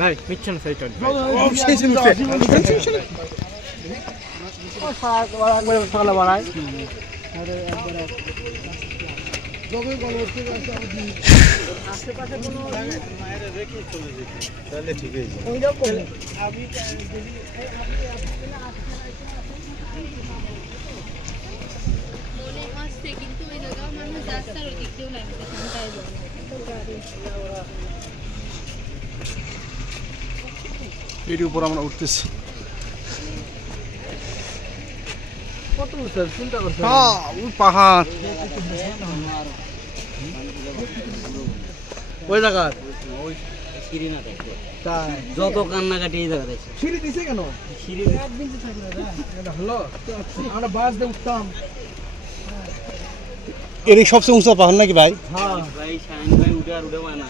ভাই মিচ্ছেন সাইড সকালে বাড়ায় আশেপাশে কোনো তাহলে ঠিক আছে আমি কিন্তু ওই জায়গা মানুষ রাস্তার ওদিক দিয়েও লাগবে এর উপর আমরা উঠতেছি কত স্যার চিন্তা করছেন হ্যাঁ ওই পাহাড় ওই জায়গা ওই সিঁড়ি না দেখো তাই যত কান্নাকাটি এই জায়গা দেখছো সিঁড়ি দিছে কেন সিঁড়ি একদিন তো থাকবে না এটা হলো আমরা বাস দিয়ে উঠতাম এর সবচেয়ে উঁচা পাহাড় নাকি ভাই হ্যাঁ ভাই শাইন ভাই উঠে আর উঠে না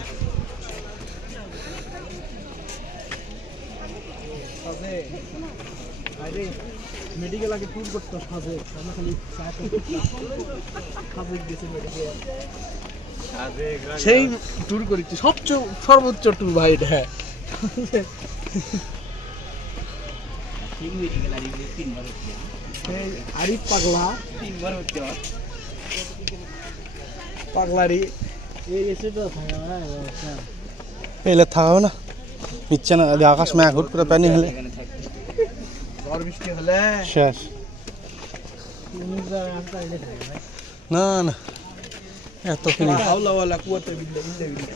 সাজে আরে মেডিকেল আগে ট্যুর করতে সাজে আমরা খালি সাজে গেছে মেডিকেল সেই ট্যুর করেছি সবচেয়ে সর্বোচ্চ ট্যুর ভাই এটা হ্যাঁ ঠিক মেডিকেল আর ইংলিশ তিনবার হচ্ছে সেই আরিফ পাগলা তিনবার হচ্ছে পাগলারি এই এসে তো এলে থাকা না ইচ্ছা না আকাশ মেঘ হুট করে পানি হলে এখানে থাকতে ঝড় বৃষ্টি হলে শেষ না না এত কিনে হাওলাওয়ালা কুয়াতে বিল্লে বিল্লে বিল্লে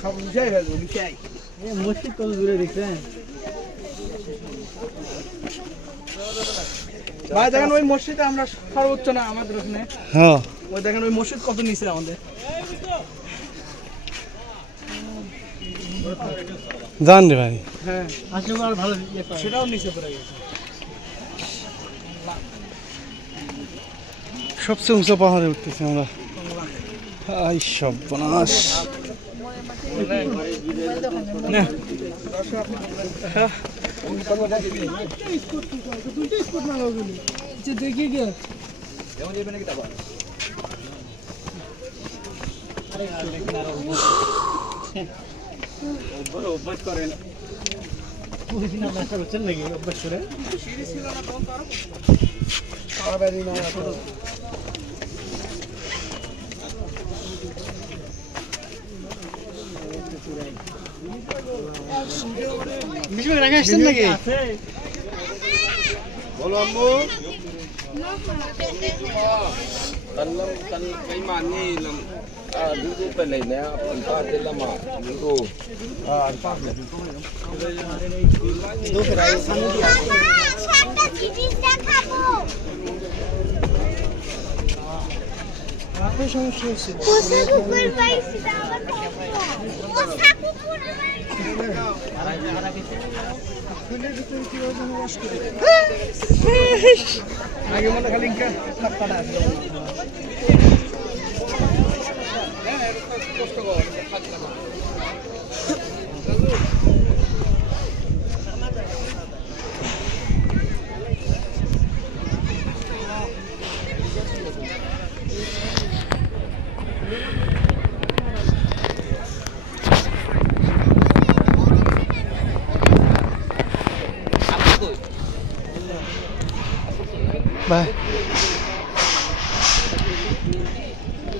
সব মিশাই ফেলবো মিশাই মসজিদ কত দূরে দেখছেন ভাই দেখেন ওই মসজিদে আমরা সর্বোচ্চ না আমাদের ওখানে হ্যাঁ ওই দেখেন ওই মসজিদ কত নিচে আমাদের জান রে ভাই হ্যাঁ আসলে আর ভালো সেটাও নিচে পড়ে গেছে সবচেয়ে উঁচা পাহাড়ে উঠতেছি আমরা আই সব বনাস না দেখি গে অভ্যাস করেন করছেন নাকি অভ্যাস করে তাড়াতাড়ি না বিজয় রাখা আসছেন নাকি बोलो अम्मू कलम कल कई मानी लम दूध पे लेने अपन का दिलमा दूध দো ফের আই সামনে দিয়া সাতটা জিনিস দেখাবো আপনি সমস্যা হচ্ছে কোসা কুকুর পাইছি আমার কোসা কুকুর আগে মনে খালি থাপ্পাটা আছে